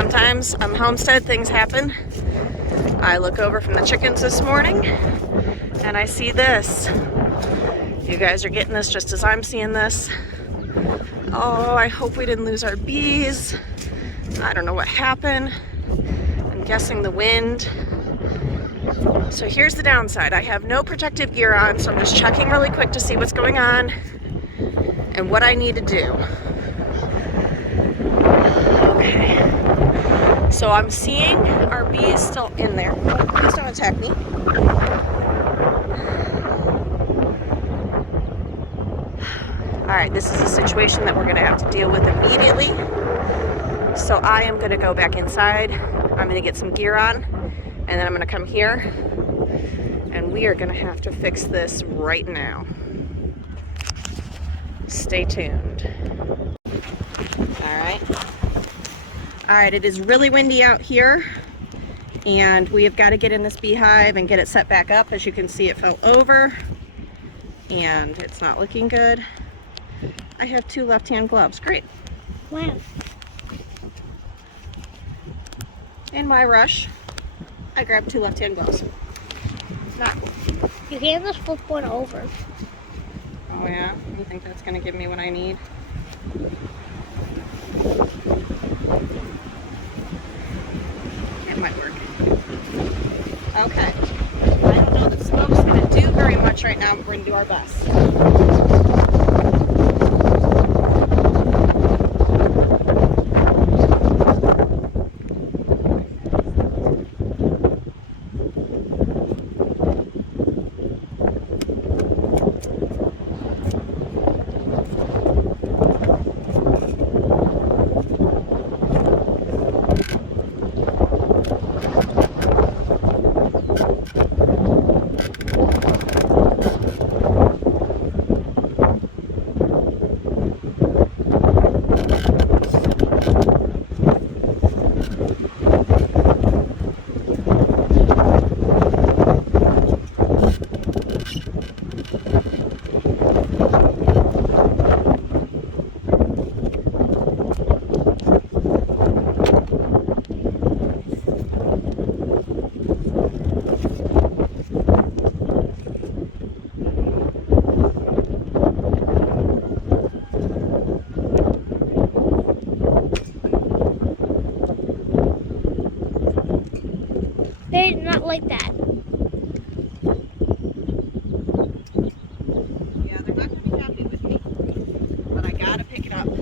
sometimes on homestead things happen. I look over from the chickens this morning and I see this. You guys are getting this just as I'm seeing this. Oh, I hope we didn't lose our bees. I don't know what happened. I'm guessing the wind. So here's the downside. I have no protective gear on, so I'm just checking really quick to see what's going on and what I need to do. Okay. So I'm seeing our bees still in there. Oh, please don't attack me. All right, this is a situation that we're gonna have to deal with immediately. So I am gonna go back inside. I'm gonna get some gear on, and then I'm gonna come here, and we are gonna have to fix this right now. Stay tuned. All right, it is really windy out here, and we have got to get in this beehive and get it set back up. As you can see, it fell over, and it's not looking good. I have 2 left-hand gloves. Great. Wow. In my rush, I grabbed 2 left-hand gloves. Not cool. You can't just flip one over. Oh yeah? You think that's going to give me what I need? It might work. Okay. I don't know that smoke's going to do very much right now, but we're going to do our best. They're not like that. Yeah, they're not going to be happy with me, but I got to pick it up. See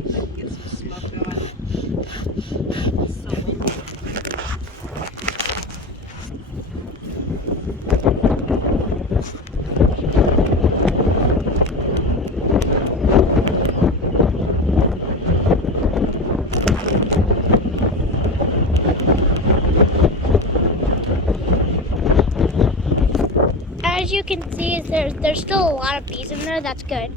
if I can get some smoke going. It's so windy. As you can see, there's still a lot of bees in there. That's good.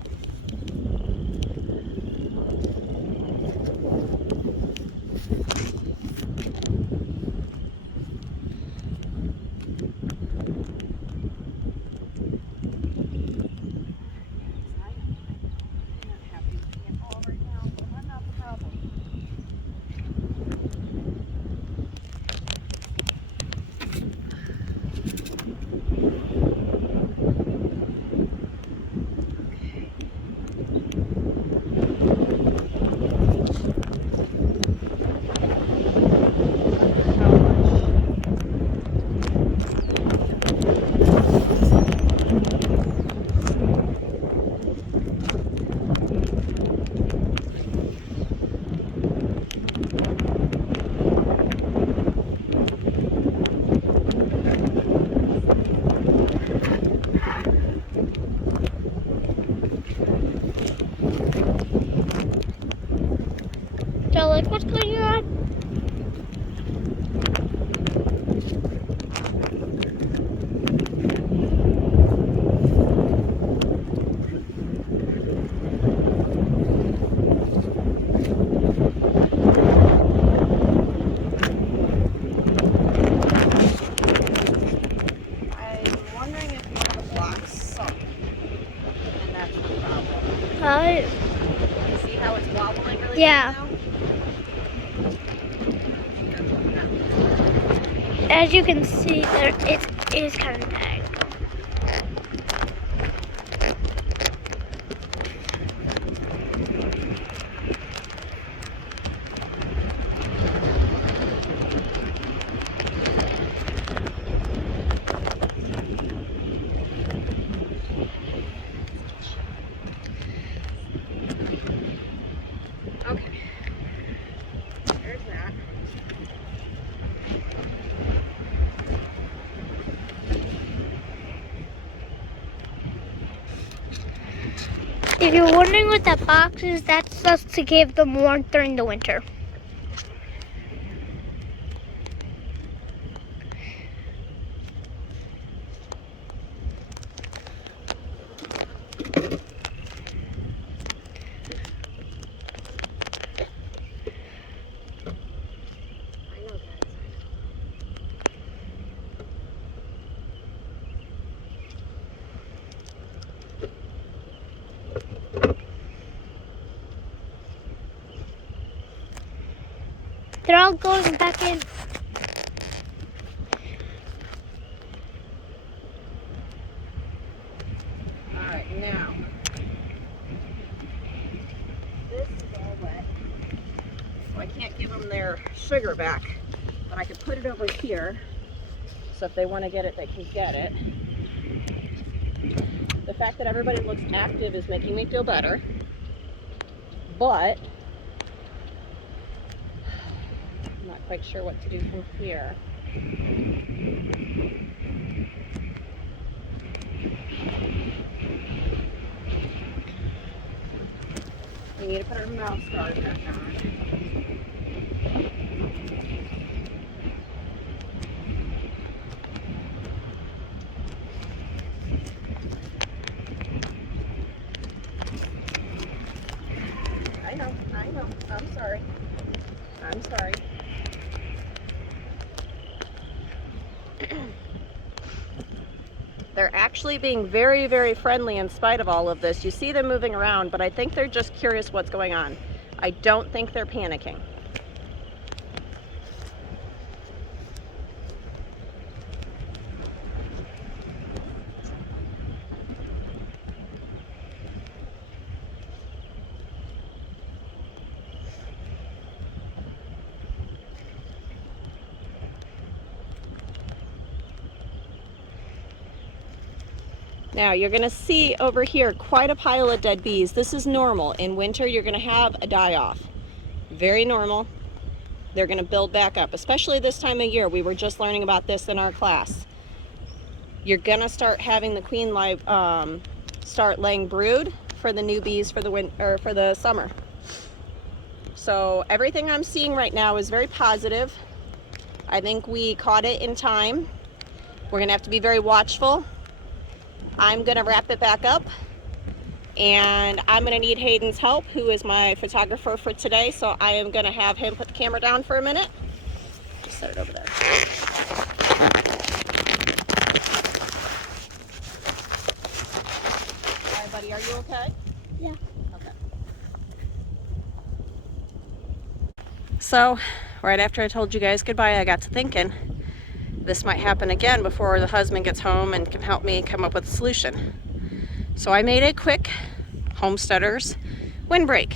So, like, what's going on? See how it's wobbling really Yeah. good now? as you can see, there it is kind of bad. Okay. There's that. If you're wondering what that box is, that's just to give them warmth during the winter. They're all going back in. Alright, now, this is all wet, so I can't give them their sugar back, but I could put it over here, so if they want to get it, they can get it. The fact that everybody looks active is making me feel better, but I'm not quite sure what to do from here. We need to put our mouth guard back on. I know, I'm sorry. I'm sorry. They're actually being very, very friendly in spite of all of this. You see them moving around, but I think they're just curious what's going on. I don't think they're panicking. Now you're going to see over here quite a pile of dead bees. This is normal. In winter you're going to have a die-off. Very normal. They're going to build back up, especially this time of year. We were just learning about this in our class. You're going to start having the queen start laying brood for the new bees for the summer. So everything I'm seeing right now is very positive. I think we caught it in time. We're going to have to be very watchful. I'm going to wrap it back up, and I'm going to need Hayden's help, who is my photographer for today, so I am going to have him put the camera down for a minute. Just set it over there. Hi, buddy, are you okay? Yeah. Okay. So, right after I told you guys goodbye, I got to thinking, this might happen again before the husband gets home and can help me come up with a solution. So I made a quick homesteader's windbreak.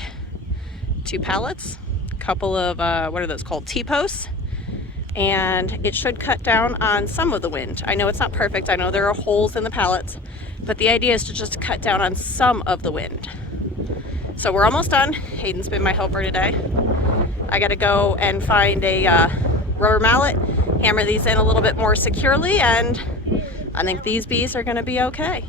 2 pallets, a couple of, what are those called, T-posts, and it should cut down on some of the wind. I know it's not perfect, I know there are holes in the pallets, but the idea is to just cut down on some of the wind. So we're almost done. Hayden's been my helper today. I gotta go and find a rubber mallet, hammer these in a little bit more securely, and I think these bees are going to be okay.